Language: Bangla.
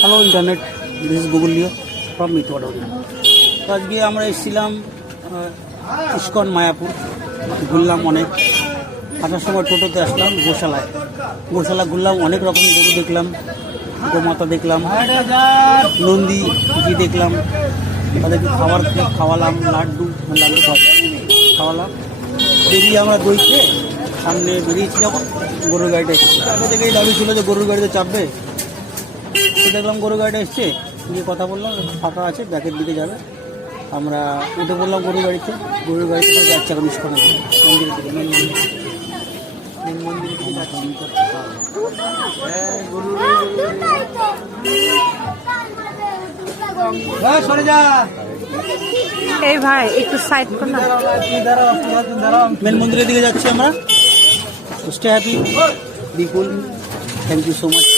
Hello internet, this is Google Leo from মিথওয়াডাউরি। তো আজকে আমরা এসেছিলাম ইস্কন মায়াপুর, ঘুরলাম অনেক। আসার সময় টোটোতে আসলাম গোশালা ঘুরলাম, অনেক রকম গরু দেখলাম, গোমাতা দেখলাম, নন্দীজি দেখলাম, তাদেরকে খাওয়ালাম, লাড্ডু খাওয়ালাম। বেরিয়ে আমরা দই খেয়ে সামনে বেরিয়েছি যখন গরুর গাড়িটা এসেছে, আগে থেকেই দাবি ছিল যে গরুর গাড়িতে চাপবে। দেখলাম গরুর গাড়িটা এসছে, গিয়ে কথা বললাম, ফাঁকা আছে, ব্যাকের দিকে যাবে। আমরা উঠে পড়লাম গরুর গাড়িতে করে যাচ্ছে এখন ইস্কন মন্দিরের দিকে, মেন মন্দিরের দিকে যাচ্ছি। সরে যা এই ভাই, একটু সাইড কর না। মেন মন্দিরের দিকে যাচ্ছি আমরা। Stay happy, be cool, thank you so much.